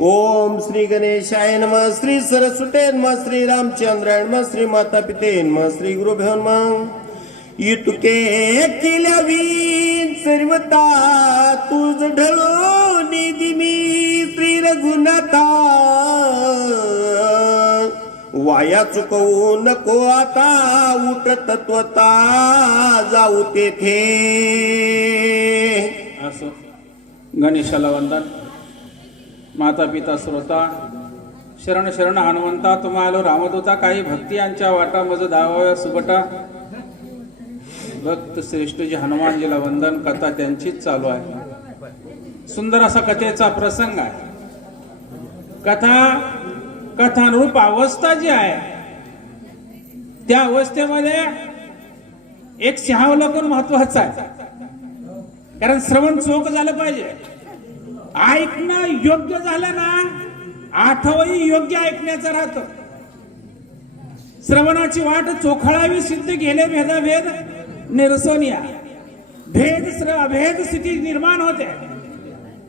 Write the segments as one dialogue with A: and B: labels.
A: ओम श्री गणेशाय नम श्री सरस्वते नम श्री रामचंद्राय नम श्री माता पिते नम श्री गुरुभ्यो नम। इतुके केल्या सर्वता तुझ ढळो निधी मी श्री रघुनाथा। वाया चुकवू नको आता उठ तत्वता जाऊ तेथे।
B: असं. गणेशाला वंदन. माता पिता श्रोता शरण शरण हनुमंता तुम्हाला रामदूता काही भक्ती यांच्या वाटा मज धावाव्या सुबटा. भक्त श्रेष्ठजी हनुमानजीला वंदन कथा त्यांचीच चालू आहे. सुंदर असा कथेचा प्रसंग आहे. कथा कथानुरूप अवस्था जी आहे त्या अवस्थेमध्ये एक सिंहावलोकन महत्वाचं आहे? कारण श्रवण चोख झालं पाहिजे. ऐकणं योग्य झालं ना आठवही योग्य ऐकण्याचं राहतं. श्रवणाची वाट चोखळावी सिद्ध गेले भेदाभेद निरसोनिया. भेद भेद स्थिती निर्माण होते.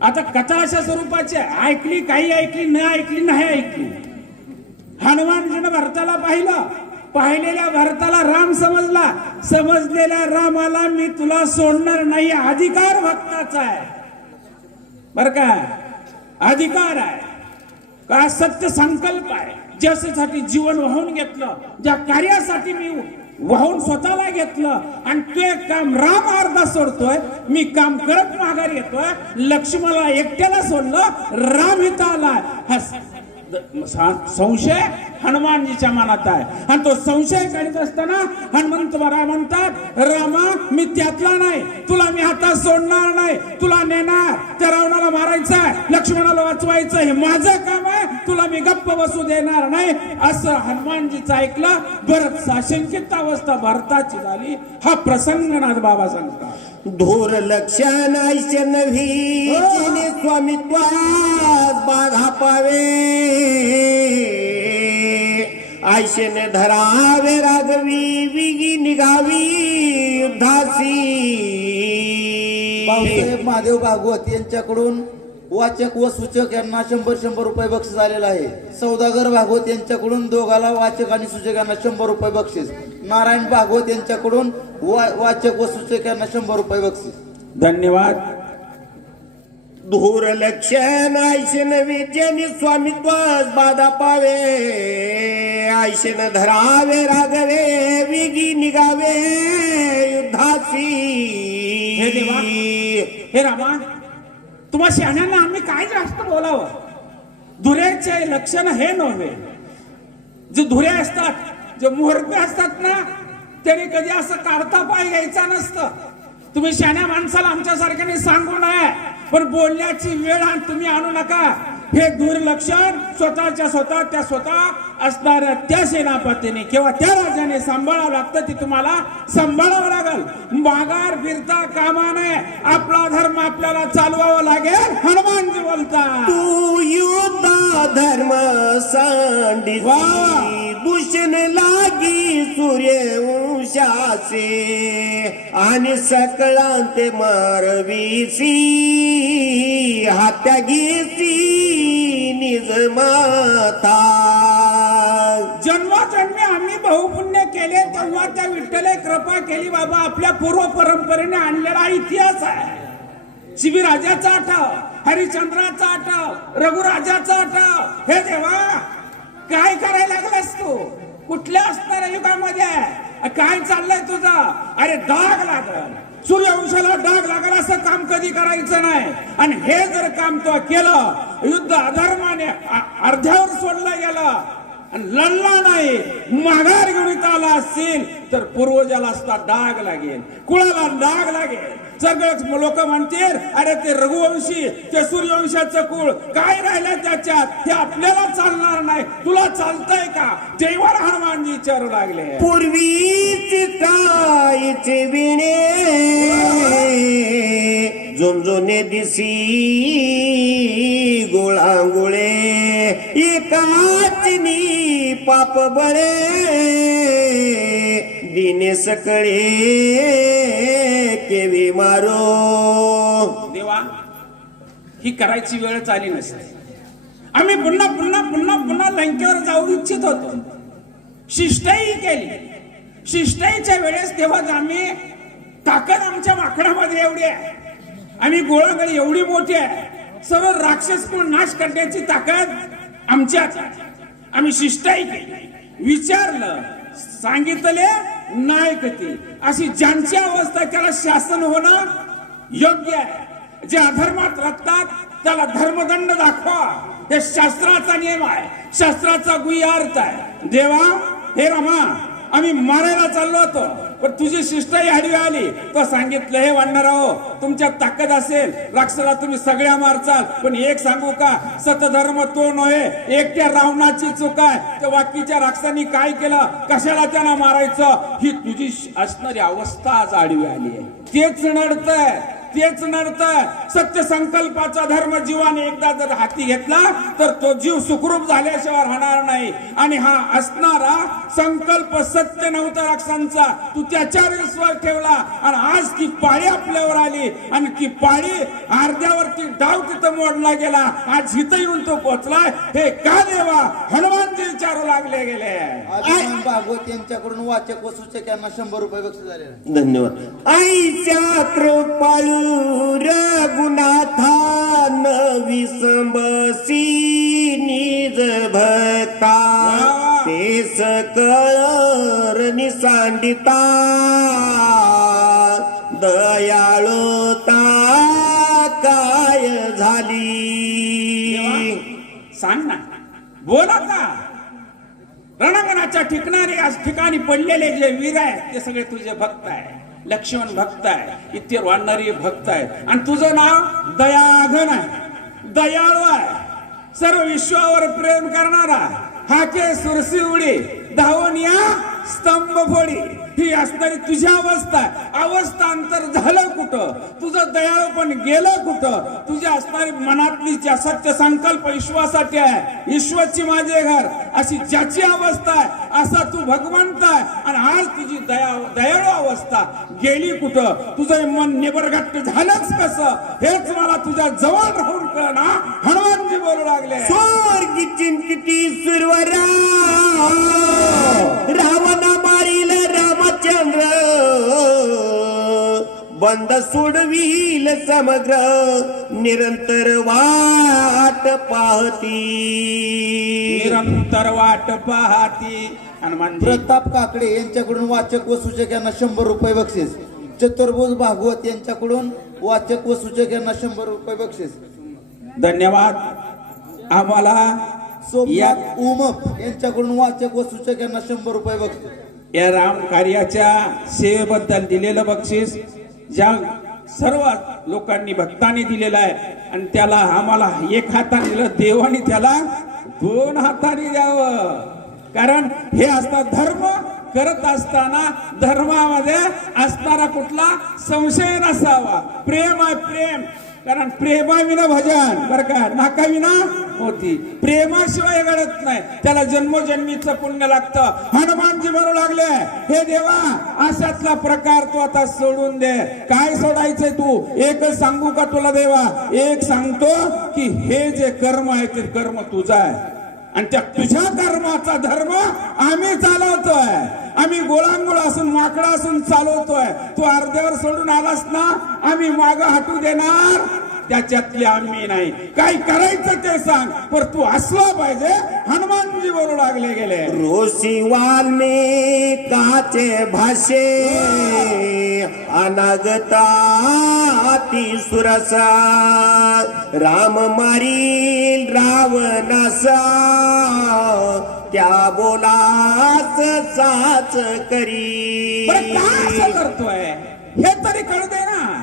B: आता कथा अशा स्वरूपाची ऐकली काही ऐकली न ऐकली नाही ऐकली. हनुमानजीनं भरताला पाहिलं. पाहिलेल्या भरताला राम समजला. समजलेल्या रामाला मी तुला सोडणार नाही. अधिकार भक्ताचा आहे. बर का? अधिकार आहे. का सत्य संकल्प आहे? ज्यासाठी जीवन वाहून घेतलं ज्या कार्यासाठी मी वाहून स्वतःला घेतलं आणि ते काम राम अर्धा सोडतोय मी काम करत माघार येतोय लक्ष्मला एकट्याला सोडलं राम इथं आलाय हा संशय हनुमानजीच्या मनात आहे. आणि तो संशय करीत असताना हनुमंत महाराज म्हणतात रामा मी त्यातला नाही. तुला मी हातात सोडणार नाही. तुला नेणार. त्या रावणाला मारायचं लक्ष्मणाला वाचवायचं हे माझं काम आहे. तुला मी गप्प बसू देणार नाही. असं हनुमानजीचं ऐकलं. भरत साशंकित अवस्था भारताची झाली. हा प्रसंग नाथ बाबा सांगतात.
A: धोर नव्ही जिने स्वामित्वास बाधा पावे। ऐशेने धरावे रागवी विगी निघावी युद्धासी
C: महादेव भागवत यांच्याकडून वाचक व सूचक यांना शंभर शंभर रुपये बक्षीस आलेलं आहे. सौदागर भागवत यांच्याकडून दोघाला वाचक आणि सूचक यांना शंभर रुपये बक्षीस. नारायण भागवत यांच्याकडून वा- वाचक व सूचक यांना शंभर रुपये बक्षीस.
B: धन्यवाद.
A: धूर लक्षण ऐशन विजनी स्वामित्वास बाधा पावे. ऐशन धरावे रागवे विगी निघावे
B: हे देवा.
A: युद्धासी
B: हे रामा. तुम्हा शहाण्यांना आम्ही काय जास्त बोलावं? धुऱ्याचे लक्षण हे नव्हे. जे धुरे असतात जे मुहूर्त असतात ना त्यांनी कधी असं काढता पाय घ्यायचा नसतं. तुम्ही शहाण्या माणसाला आमच्यासारख्याने सांगू नये पण बोलण्याची वेळ तुम्ही आणू नका. हे दुर्लक्षण स्वतःच्या स्वतः त्या स्वतः असणाऱ्या त्या सेनापतीने किंवा त्या राजाने सांभाळावं लागतं ते तुम्हाला सांभाळावं लागल. माघार फिरता कामा नये आपला धर्म आपल्याला चालवावा लागेल. हनुमानजी बोलतात.
A: तू युद्ध धर्म सांडी. भूषण लागी सूर्यवंशाचे आणि सकळांते मारवीसी हात्या घेसी. निज माता.
B: जन्मोजन्मी आम्ही बहुपुण्य केले तेव्हा त्या विठ्ठले कृपा केली बाबा आपल्या पूर्व परंपरेने आणलेला इतिहास आहे. शिबिराजाचा आठाव हरिश्चंद्राचा आठाव रघुराजाचा आठाव. हे देवा काय करायला लागलास तू? कुठल्या असणाऱ्या युगामध्ये काय चाललंय तुझं? अरे डाग लागल. सूर्यवंशाला डाग लागल असं काम कधी करायचं नाही. आणि हे जर काम तो केलं युद्ध अधर्माने अर्ध्यावर सोडलं गेलं आणि लढला नाही माघार घेऊन आला असेल तर पूर्वजाला असता डाग लागेल कुळाला डाग लागेल. सगळं लोक म्हणतील अरे ते रघुवंशी ते सूर्यवंशाचं कुळ काय राहिलं त्याच्यात? ते आपल्याला चालणार नाही. तुला चालतंय का? जैवर हनुमानजी विचारू लागले.
A: पूर्वीच कायचे विणे दिसी गोळांगुळे एकाचनी पाप बळे दिने सकळे केवी मारो.
B: देवा ही करायची वेळच आली नसते. आम्ही पुन्हा पुन्हा पुन्हा पुन्हा लंकेवर जाऊ इच्छित होतो. शिष्टही केली. शिष्टाईच्या वेळेस तेव्हा आम्ही ताकद आमच्या माकडामध्ये एवढी आहे. आम्ही गोळागळी एवढी मोठी आहे. सर्व राक्षस पण नाश करण्याची ताकद आमच्यात. आम्ही शिष्टाई केली. विचारलं सांगितले नायक कधी? अशी ज्यांची अवस्था त्याला शासन होणं योग्य आहे. जे अधर्मात रक्तात त्याला धर्मदंड दाखवा. हे शास्त्राचा नियम आहे. शास्त्राचा गुह्य अर्थ आहे. देवा हे रमा आम्ही मारायला चाललो होतो. पण तुझी शिष्टही आडवी आली. तो सांगितलं हे वाढणाराहो तुमच्यात ताकद असेल. राक्षसाला तुम्ही सगळ्या मारचाल. पण एक सांगू का? सतधर्म तो नव्हे एकट्या रावणाची चूक आहे. तर बाकीच्या राक्षसांनी काय केलं? कशाला त्यांना मारायचं? ही तुझी असणारी अवस्था आज आडवी आली आहे. तेच नडतंय. तेच नडतंय सत्य संकल्पाचा धर्म जीवाने एकदा जर हाती घेतला तर तो जीव सुखरूप झाल्याशिवाय राहणार नाही. आणि हा असणारा संकल्प सत्य नव्हता राक्षसांचा तू त्याच्यावर विश्वास ठेवला. आणि आज ती पाळी आपल्यावर आली. आणि ती पाळी अर्ध्यावरती डाव तिथं मोडला गेला. आज इथं येऊन तो पोहोचलाय हे का देवा? हनुमानजी विचारू लागले गेले.
C: भागवत यांच्याकडून वाचक व सूचक यांना शंभर रुपये बक्षीस झालेलं आहे.
A: धन्यवाद. आईच्या कृपाळू रघुनाथा नवी संबसी निज भक्ता ते सकळ निसांडिता दयाळुता काय झाली?
B: सांग ना. बोला का? रणांगणाच्या ठिकाणी आज ठिकाणी पडलेले जे वीर आहेत ते सगळे तुझे भक्त आहे लक्ष्मण भक्त आहे इतके वाढणारी भक्त आहेत आणि तुझं नाव दयाघन आहे. दयाळू आहे. सर्व विश्वावर प्रेम करणारा हाके सुरसी उडी धावून या स्तंभ फोडी ही असणारी तुझी अवस्था आहे. अवस्था अंतर झालं कुठं? तुझं दयाळू पण गेलं कुठं? तुझ्या असणारी मनातली सत्य संकल्प विश्वासाठी आहे विश्वाची माझे घर अशी ज्याची अवस्था आहे असा तू भगवंत आहे. आणि आज तुझी दया दयाळू अवस्था गेली कुठं? तुझं मन निबरगट्ट झालंच कसं? हेच मला तुझ्या जवळ राहून कळ ना हनुमानजी बोलू लागले.
A: स्वर्गी चिंतिती सुरवरा. रावण मारील रामचंद्र बंद सोडवील समग्र निरंतर वाट पाहती.
B: निरंतर वाट पाहती. हनुमानजी
C: प्रताप काकडे यांच्याकडून वाचक व सूचक यांना शंभर रुपये बक्षीस. चतुर्भुज भागवत यांच्याकडून वाचक व सूचक यांना शंभर रुपये बक्षीस.
B: धन्यवाद. आम्हाला या
C: सोमनाथ उमप यांच्याकडून वाचक व सूचक यांना शंभर रुपये बक्षीस.
B: या राम कार्याच्या सेवेबद्दल दिलेलं बक्षीस ज्या सर्व लोकांनी भक्तांनी दिलेलं आहे. आणि त्याला आम्हाला एक हाताने दिलं देवाने त्याला दोन हाताने द्यावं. कारण हे असता धर्म करत असताना धर्मामध्ये असणारा कुठला संशय नसावा. प्रेम आहे प्रेम. कारण प्रेमाविना भजन बर का? नाकाविना होती. प्रेमाशिवाय घडत नाही. त्याला जन्मोजन्मीचं पुण्य लागतं. हनुमानजी म्हणू लागले हे देवा अशातला प्रकार तू आता सोडून दे. काय सोडायचंय तू? एकच सांगू का तुला देवा? एक सांगतो की हे जे कर्म आहे ते कर्म तुझं आहे. आणि त्या तुझ्या कर्माचा धर्म आम्ही चालवतोय. आम्ही गोळांगोळ असून माकडा असून चालवतोय. तू अर्ध्यावर सोडून आलास ना आम्ही माग हटू देणार. त्याच्यातले आम्ही नाही. काय करायचं ते सांग. पर तू असला पाहिजे हनुमानजी बोलू लागले गेले.
A: ऋषी वाल्मिकाचे भाषे अनागता ती सुरसा राम मारी रावणासा त्या बोलाच साच करी.
B: बरं का असं करतोय? हे तरी कळू दे ना.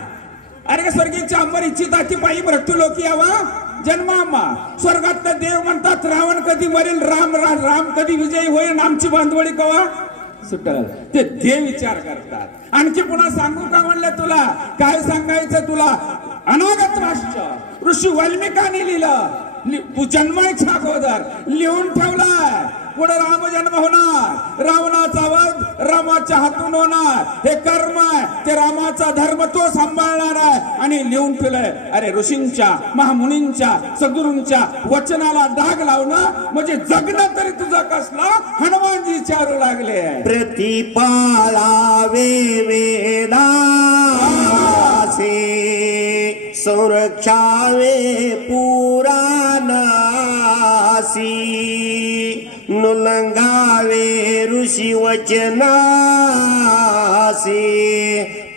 B: अरे स्वर्गीची अंबर इच्छिताची पायी मृत्यू लोक यावा. जन्मामा. स्वर्गातले देव म्हणतात रावण कधी मरेल राम रा- राम कधी विजयी होईल आमची बांधवडी कवा? सुटल. ते ते विचार करतात. आणखी पुन्हा सांगू का म्हणलं तुला? काय सांगायचं तुला? अनागत राष्ट्र ऋषी वाल्मिकाने लिहिलं जन्मायच्या अगोदर. लिहून ठेवलाय. पुढे राम जन्म होणार. रावणाचा वध रामाच्या हातून होणार. हे कर्म आहे. ते रामाचा धर्म तो सांभाळणार आहे. आणि लिहून ठेवलंय अरे ऋषींच्या महामुनींच्या सद्गुरूंच्या वचनाला डाग लावणं म्हणजे जगणं तरी तुझं कसला? हनुमानजी चारू लागले
A: प्रतिपाळावे वेदासे पुरा पुराणासी नुलंगावे ऋषी वचनासी.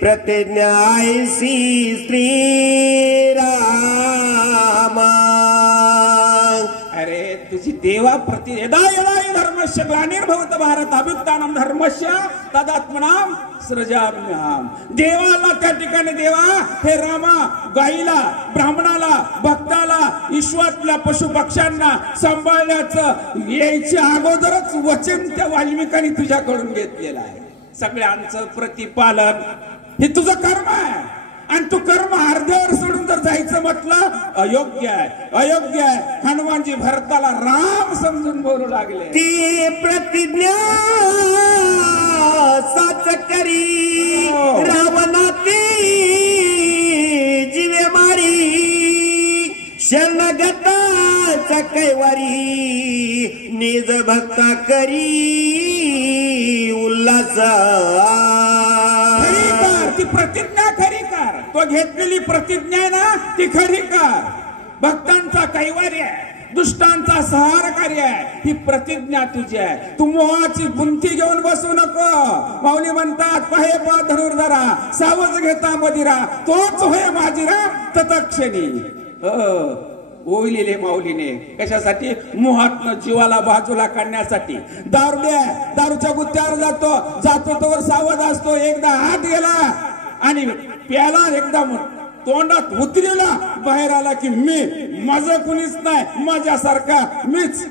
A: प्रतिज्ञायसी श्री रामा
B: अरे तुझी देवा प्रति यदा धर्मस्य ग्लानिर्भवत भारत अभ्युत्थानम धर्मस्य तदात्मनाम सृजाम्याम। देवाला त्या ठिकाणी देवा हे रामा गाईला ब्राह्मणाला भक्ताला ईश्वरातल्या पशु पक्ष्यांना सांभाळण्याचं यायच्या अगोदरच वचन त्या वाल्मिकांनी तुझ्याकडून घेतलेलं आहे. सगळ्यांचं प्रतिपालन हे तुझं कर्म आहे. आणि तू कर्म अर्ध्यावर सोडून जर जायचं म्हटलं अयोग्य आहे. अयोग्य आहे. हनुमानजी भरताला राम समजून बोलू लागले.
A: ती प्रतिज्ञा साच करी.
B: हो.
A: रावणाती जीवे मारी. शरणगताचा कैवारी निज भक्ता करी उल्हास.
B: ती कर तो घेतलेली प्रतिज्ञा आहे ना ती खरी कर भक्तांचा कैवार्य आहे दुष्टांचा सहार कार्य आहे ही प्रतिज्ञा तुझी आहे. तू मोहाची गुंती घेऊन बसू नको. माऊली म्हणतात पहे पा धनुर्धरा सावज घेता मदिरा तोच होय माझीरा ततक्षणी. हो माऊलीने कशासाठी? मोहातन जीवाला बाजूला काढण्यासाठी. दारू द्या दारूच्या गुत्त्यावर जातो जातो तोवर सावध असतो एकदा हात गेला आणि प्याला एकदम तोंडात उतरेला बाहेर आला की मी माझं कुणीच नाही माझ्यासारखा मीच.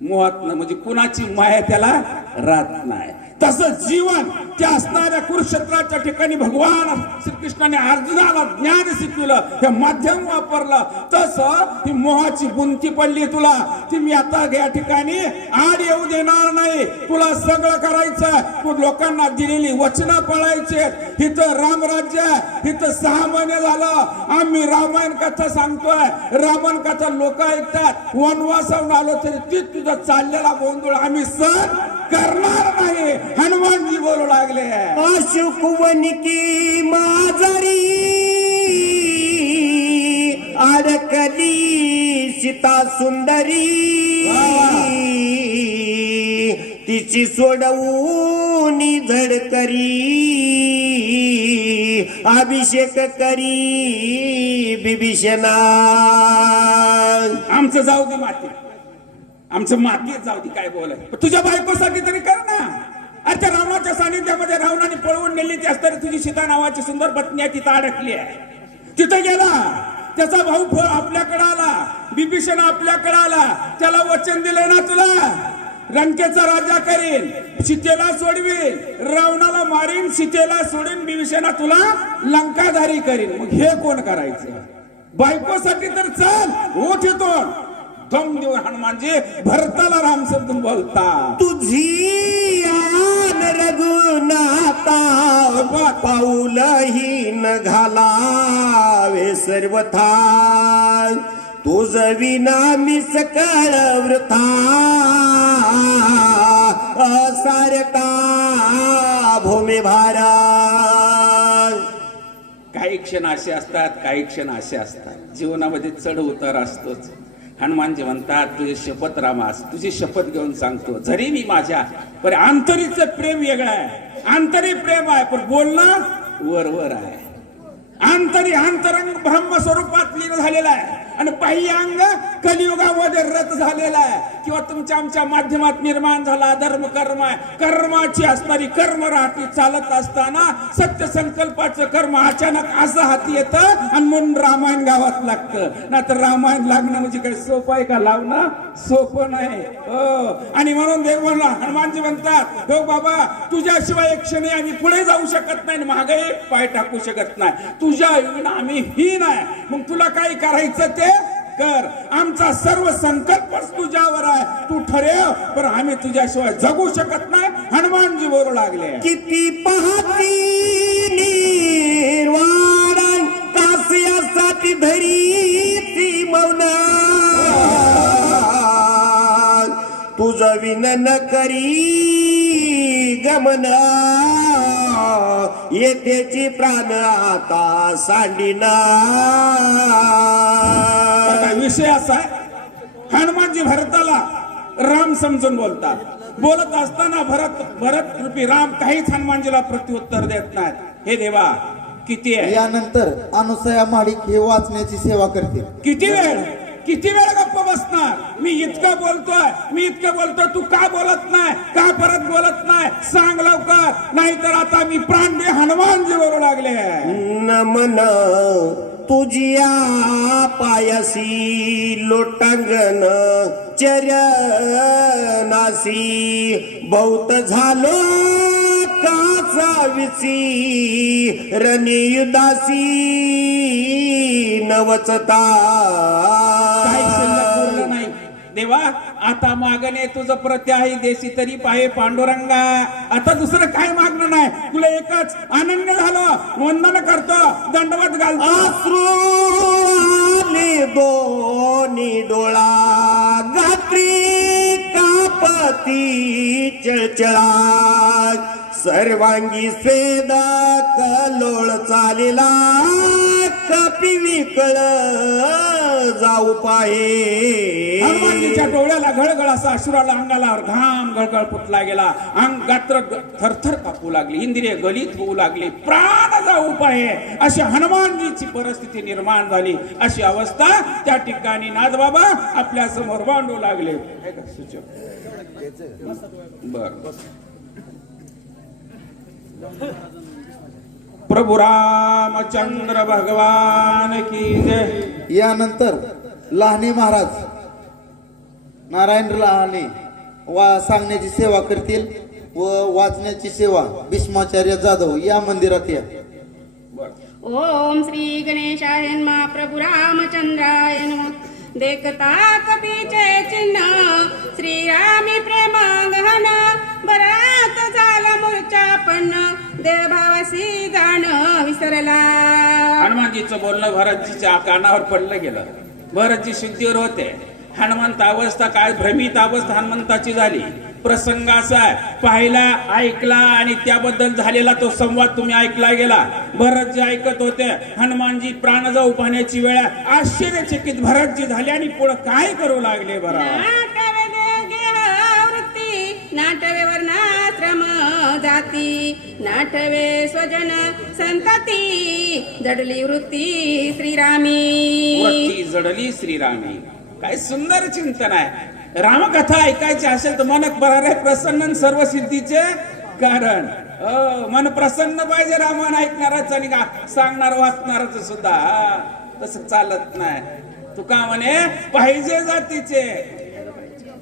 B: मोहातनं म्हणजे कुणाची माया त्याला राहत नाही. तसं जीवन त्या असणाऱ्या कुरुक्षेत्राच्या ठिकाणी भगवान श्रीकृष्णाने अर्जुनाला ज्ञान शिकवलं हे माध्यम वापरलं. तसं ही मोहाची बुंती पडली तुला ती मी आता या ठिकाणी आड येऊ देणार नाही. तुला सगळं करायचं तू लोकांना दिलेली वचनं पाळायचे. इथं रामराज्य इथं सहा महिने झालं. आम्ही रामायण कथा सांगतोय. रामायण कथा लोक ऐकतात. वनवासाहून आलो तरी ती तुझा चाललेला गोंधळ आम्ही सण करणार नाही. हनुमानजी बोलू लागले.
A: अशोक वनिकी माजारी अडकली सीता सुंदरी. तिची सोडवून झडकरी अभिषेक करी बिभीषणा.
B: आमचं जाऊ दे माती. आमचं मातीत जाऊ दे काय बोलाय तुझ्या बायकोसाठी तरी कर ना. अच्छा रावणाच्या रामाच्या सानिध्यामध्ये रावणाने पळवून नेली ती असताना तुझी सीता नावाची सुंदर पत्नी आहे तिथं अडकली आहे. तिथं गेला. त्याचा भाऊ आपल्याकडे आला. बिभीषण आपल्याकडे आला. त्याला वचन दिलं ना तुला. रंकेचा राजा करीन सीतेला सोडवीन रावणाला मारीन सीतेला सोडीन बिभीषणा तुला लंकाधारी करीन. मग हे कोण करायचं? बायकोसाठी तर चल उठ येतो दम देऊ हनुमानजी भरताला राम शब्द बोलता.
A: तुझी आन रघुनाथा पाऊलही न घालावे सर्वथा तुझ विना मी सकळ वृथा सारता भूमी भारा
B: काही क्षण असे असतात काही क्षण असे असतात. जीवनामध्ये चढ उतार असतोच. हनुमानजी म्हणतात तुझे शपथ रामास तुझी शपथ घेऊन सांगतो. जरी मी माझ्या पण आंतरीचं प्रेम वेगळं आहे. आंतरिक प्रेम आहे पण बोलणं वर वर आहे. आंतरी आंतरंग ब्रह्म स्वरूपात लीन झालेला आहे. आणि बाह्य अंग कलियुगामध्ये रथ झालेला आहे. किंवा तुमच्या आमच्या माध्यमात निर्माण झाला धर्म कर्म आहे. कर्माची असणारी कर्म राहती चालत असताना सत्य संकल्पाचं कर्म अचानक असं हाती येतं आणि म्हणून रामायण गावात लागतं. नाहीतर रामायण लागणं म्हणजे काही सोपं आहे का? लावणं सोपं नाही. हो. आणि म्हणून देव म्हणला हनुमानजी म्हणतात हो बाबा तुझ्याशिवाय एक क्षणी आम्ही पुढे जाऊ शकत नाही आणि मागे पाय टाकू शकत नाही. तुझ्या आम्ही ही नाही मग तुला काय करायचं ते? कर. आमचा सर्व संकल्पच तुझ्यावर आहे. तू ठरेव पण आम्ही तुझ्याशिवाय जगू शकत नाही. हनुमानजी बोलू लागले.
A: किती पाहती कासियासाठी कास्यासाठी धरी मौना तुझ विनन करी गमना येतेची प्राण आता सांडिना
B: विषय असा आहे. हनुमानजी भरताला राम समजून बोलतात. बोलत असताना भरत भरत रूपी राम काहीच हनुमानजीला प्रत्युत्तर देत नाहीत. हे देवा किती आहे?
C: यानंतर अनुसया महाडिक हे वाचण्याची सेवा करतील.
B: किती वेळ? किती वेळ गप्प बसणार मी इतकं बोलतोय मी इतकं बोलतोय तू का बोलत नाही? का परत बोलत नाही? सांग लवकर. नाहीतर आता मी प्राण दे हनुमानजी बोलू लागले.
A: नमन तुझिया पायसी लोटांगण चरणासी. बहुत झालो काचा विची रणयुदासी नवचता.
B: देवा आता मागणे तुझं प्रत्य आहे देशी तरी पाहे पांडुरंगा. आता दुसरं काय मागणं नाही? तुला एकच अनन्य झालं वंदन करतो दंडवत घालतो.
A: अश्रू आले डोळा गात्री कापती चळचळा. सर्वांगी स्वेद कलोळ चालेला. कपी विकळ जाऊ पाहे
B: हनुमानजीच्या डोळ्याला घळघळ असा अश्रुराला अंगाला घाम गळगळ फुटला गेला. अंग गात्र थरथर कापू लागली इंद्रिय गलित होऊ लागली प्राण जाऊ पाहे अशी हनुमानजीची परिस्थिती निर्माण झाली. अशी अवस्था त्या ठिकाणी नाथबाबा आपल्यासमोर मांडू लागले. सूचक? बर. प्रभू रामचंद्र भगवान की जय.
C: यानंतर लहाने महाराज नारायण लहाने वा सांगण्याची सेवा करतील व वाचण्याची सेवा भीष्माचार्य जाधव या मंदिरात या.
B: बर.
D: ओम श्री गणेशाय नमः प्रभु रामचंद्राय नमः. देखता कपीचे चिन्ह श्रीरामी प्रेम गहन बरात झाला मूर्छा पण देवभावासी जाण विसरला.
B: हनुमानजीचं बोलणं भरतजीच्या कानावर पडलं गेलं. भरतजी शुद्धीवर होते. हनुमंत अवस्था काय? भ्रमित अवस्था हनुमंताची झाली. प्रसंग असा पाहिला ऐकला आणि त्याबद्दल झालेला तो संवाद तुम्ही ऐकला गेला. भरतजी ऐकत होते. हनुमानजी प्राण जाऊ पाहण्याची वेळ. आश्चर्यचकित भरतजी झाले आणि पुढे काय करू लागले बरं?
D: वृत्ती नाटवे वर्णाश्रम जाती. नाटवे स्वजन संतती. जडली वृत्ती श्रीरामी.
B: जडली श्रीरामी. काय सुंदर चिंतन आहे. रामकथा ऐकायची असेल तर मन बरारे प्रसन्न सर्व सिद्धीचे कारण. हो, मन प्रसन्न पाहिजे रामायण ऐकणारच आणि सांगणार वाचणारच सुद्धा. तसं चालत नाही. तू का म्हणे पाहिजे जातीचे.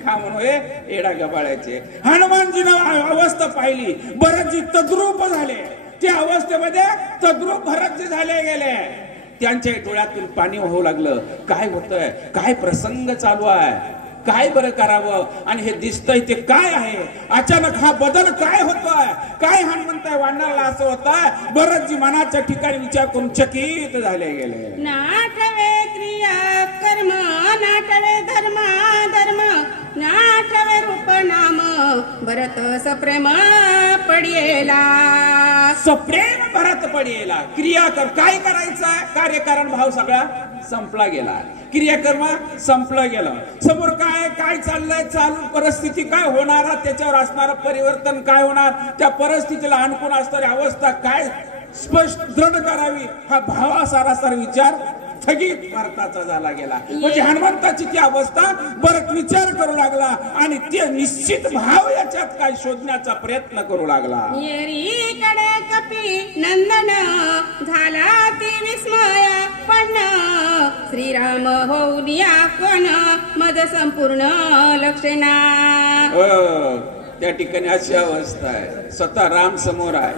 B: काय म्हणू एडा गबाळायचे. हनुमानजीनं अवस्था पाहिली. भरतजी तद्रूप झाले. त्या अवस्थेमध्ये तद्रूप भरतजी झाले गेले. त्यांच्या डोळ्यातून पाणी वाहू लागलं. काय होतंय? काय प्रसंग चालू आहे? काय बरं करावं? आणि हे दिसतंय ते काय आहे? अचानक हा बदल काय होतोय? काय हनुमंताय वाढणारा असं होतंय? भरतजी मनाच्या ठिकाणी विचार करून चकित झाले गेले.
D: नाटवे क्रिया कर्म नाटवे धर्म धर्म. ज्ञाठवे रूप नाम भरत सप्रेम पडियेला.
B: सप्रेम भरत पडियेला. क्रियाकर्म काय करायचं? आहे कार्यकारण भाव सगळा संपला गेला. क्रियाकर्म संपलं गेलं. समोर काय काय चाललंय? चालू परिस्थिती काय होणार? त्याच्यावर असणारं परिवर्तन काय होणार? त्या परिस्थितीला अनुकूल असणारी अवस्था काय? स्पष्ट दृढ करावी. हा भावासारासार विचार स्थगित भारताचा झाला गेला. म्हणजे हनुमंताची ती अवस्था बरं विचार करू लागला आणि ते निश्चित भाव याच्यात काय शोधण्याचा प्रयत्न करू लागला.
D: नंदन झाला ती विस्मय पण. श्रीराम होऊनिया कोण? मद संपूर्ण लक्षणा.
B: त्या ठिकाणी अशी अवस्था आहे. स्वतः राम समोर आहे.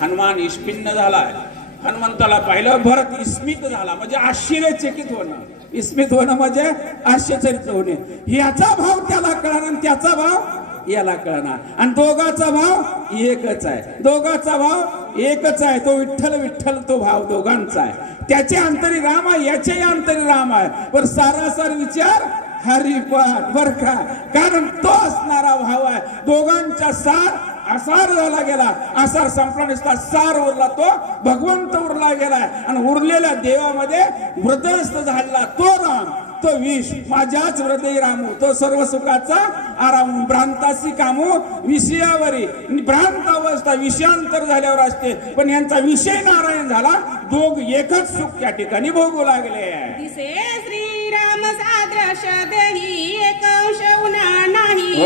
B: हनुमान इस्पिन्न झालाय. हनुमंताला पाहिलं भरत इस्मित झाला. म्हणजे आश्चर्यचकित होणं. इस्मित होणं म्हणजे आश्चर्यचरित होणे. याचा भाव त्याला कळणार आणि त्याचा भाव याला कळणार. आणि दोघाचा भाव एकच आहे. दोघाचा भाव एकच आहे. तो विठ्ठल विठ्ठल तो भाव दोघांचा आहे. त्याचे अंतरी राम आहे याचेही अंतरी राम आहे. पण सारासार विचार हरिपाठ बर का? कारण तो असणारा भाव आहे. दोघांच्या सार आसार झाला गेला. आसार संपला नसता सार उरला तो. भगवंत उरला गेला आणि उरलेल्या देवामध्ये व्रतस्थ झालेला तो राम तो विष माझ्याच हृदय रामू तो सर्व सुखाचा आराम भ्रांतासी कामू विषयावरी भ्रांत अवस्था विषयांतर झाल्यावर असते. पण यांचा विषय नारायण झाला. दोघ एकच सुख त्या ठिकाणी भोगू लागले.
D: श्री श्रीराम सादृश देही एक अंश नाही.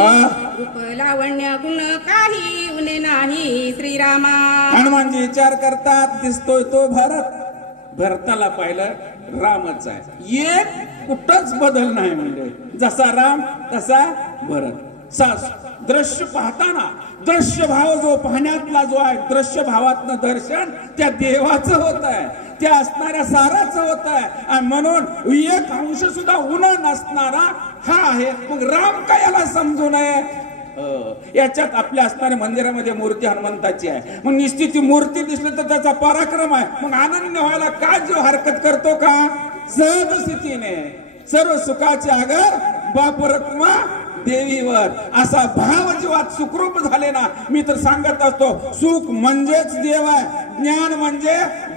D: रूप लावण्य गुण काही उणे नाही श्रीरामा.
B: हनुमानजी विचार करतात दिसतोय तो भरत. भरताला पाहिलं रामच आहे. एक कुठंच बदल नाही म्हणजे. जसा राम तसा भरत. सास. दृश्य पाहताना दृश्य भाव जो पाहण्यातला जो आहे दृश्य भावातनं दर्शन त्या देवाचं होत आहे त्या असणाऱ्या साराचं होत आहे आणि म्हणून एक अंश सुद्धा उन नसणारा हा आहे. मग राम काय याला समजू नये? याच्यात आपल्या असणाऱ्या मंदिरामध्ये मूर्ती हनुमंताची आहे. मग निश्चित ती मूर्ती दिसली तर त्याचा पराक्रम आहे. मग आनंद व्हायला का जीव हरकत करतो का? सहज स्थितीने. सर्व सुखाचे आगर बाप रक्मा देवीवर. असा भाव जीवात सुखरूप झाले ना मी तर सांगत असतो सुख म्हणजेच देव आहे ज्ञान म्हणजे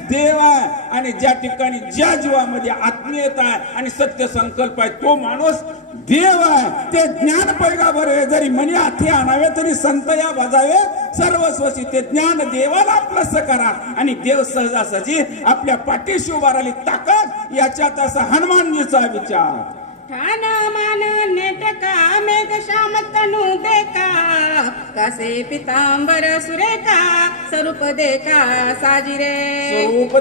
B: देव आहे. आणि ज्या ठिकाणी ज्या जीवामध्ये आत्मीयता आहे आणि सत्य संकल्प आहे तो माणूस देव आहे. ते ज्ञान पैगावर जरी मनी हाती आणावे तरी संत या बजावे. सर्वस्वशी ते ज्ञान देवाला आपलंस करा. आणि देव सहजासहजी आपल्या पाठीशी उभा ताकद याच्यात असा हनुमानजीचा विचार.
D: ठाण मान नेटका मेघ श्याम तनु देखा. कसे पितांबर सुरेखा? स्वरूप देखा साजिरे.
B: स्वरूप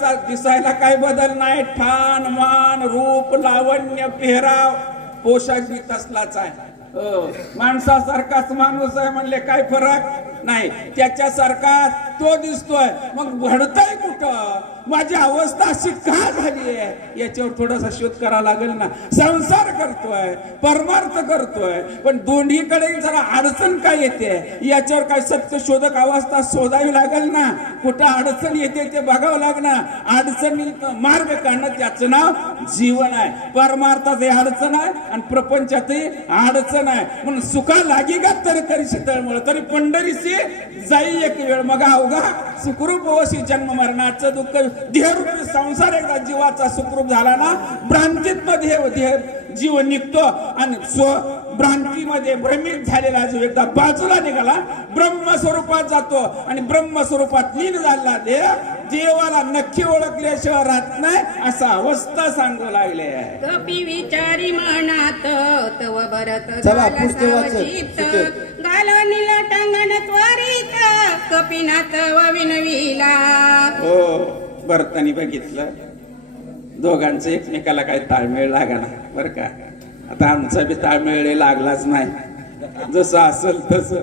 B: सा दिसायला काय बदल नाही. ठाण मान रूप लावण्य पेहराव. पोशाख बी तसलाच आहे. माणसासारखाच माणूस आहे म्हणले काय फरक? नाही त्याच्यासारखा तो दिसतोय. मग घडतय कुठं? माझी अवस्था अशी का झाली आहे? याच्यावर थोडासा शोध करावा लागेल ना. संसार करतोय परमार्थ करतोय पण दोन्हीकडे जरा अडचण काय येते? याच्यावर काय सत्य शोधक अवस्था शोधावी लागेल ना? कुठं अडचण येते ते बघावं लागणार अडचणी मार्ग काढणं त्याचं नाव जीवन आहे. परमार्थात हे अडचण आहे आणि प्रपंचातही अडचण आहे. म्हणून सुखा लागी का तर तरी शीतळमुळे तरी पंढरीशी जाई एक वेळ मग अवघा सुखरूप वशी जन्म मरणाचं दुःख. देहरूपी संसार एकदा जीवाचा सुखरूप झाला ना भ्रांतीत देह जीव निघतो आणि स्व भ्रांतीमध्ये भ्रमित झालेला जीव एकदा बाजूला निघाला. ब्रह्म स्वरूपात जातो आणि ब्रह्म स्वरूपात लीन झाला देह देवाला नक्की ओळखल्याशिवाय राहत नाही असा अवस्था सांगू लागले आहे.
D: कपी विचारी मनात तव भरत
C: चला,
D: झाला कपिनाथ विनविला
B: हो भरतानी बघितलं. दोघांचं एकमेकाला काही ताळमेळ लागणार बरं का? आता आमचा बी ताळमेळ लागलाच नाही. जसं असेल तसं.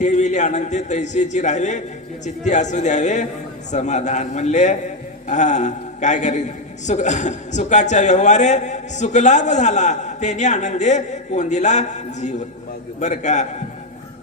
B: ठेविली आनंदी तैसेची राहावे चित्ती असू द्यावे समाधान म्हणले. हा काय करी? सुख सुखाच्या व्यवहारे सुखलाभ झाला. त्याने आनंदे कोंदीला जीव. बर का?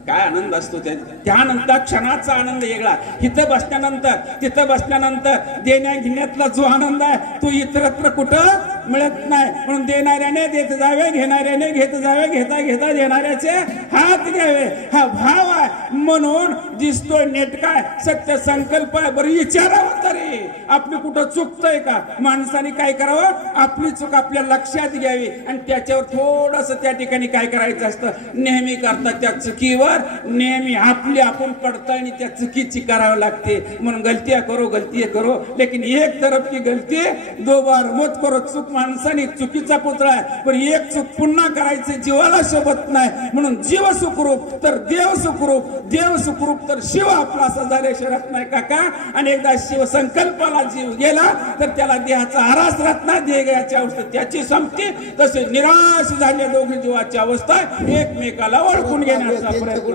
B: काय आनंद असतो त्या त्यानंतर क्षणाचा आनंद वेगळा. इथं बसल्यानंतर तिथं बसल्यानंतर देण्या घेण्यातला जो आनंद आहे तो इतरत्र कुठं मिळत नाही. म्हणून देणाऱ्याने देत जावे घेणाऱ्याने घेत जावे घेता घेता देणाऱ्याचे हात घ्यावे. हा भाव आहे. म्हणून दिसतोय नेटकाय सत्य संकल्प आहे. बरं विचारावं तरी. आपली कुठं चुकतंय का? माणसाने काय करावं? आपली चूक आपल्या लक्षात घ्यावी. आणि त्याच्यावर थोडस त्या ठिकाणी काय करायचं असतं? नेहमी करता त्या चुकीवर. नेहमी आपली आपण पडताळणी त्या चुकीची करावी लागते. म्हणून गलतिया करो गलती करो. लेकिन एक तरफ की गलती दो बार मत करो. चुक माणसाने चुकीचा पुतळा आहे पण एक चूक पुन्हा करायचे जीवाला शोभत नाही. म्हणून जीव सुखरूप तर देव सुखरूप देव सुखरूप तर शिव आपला असा झाले शरत नाही काका. आणि एकदा शिव संकल्पाला जीव गेला तर त्याला देहाचा आरास राहत नाही देह घ्यायची अवस्था त्याची संपती. तसे निराश झाल्या दोघी जीवाची अवस्था एकमेकाला ओळखून घेण्याचा प्रयत्न.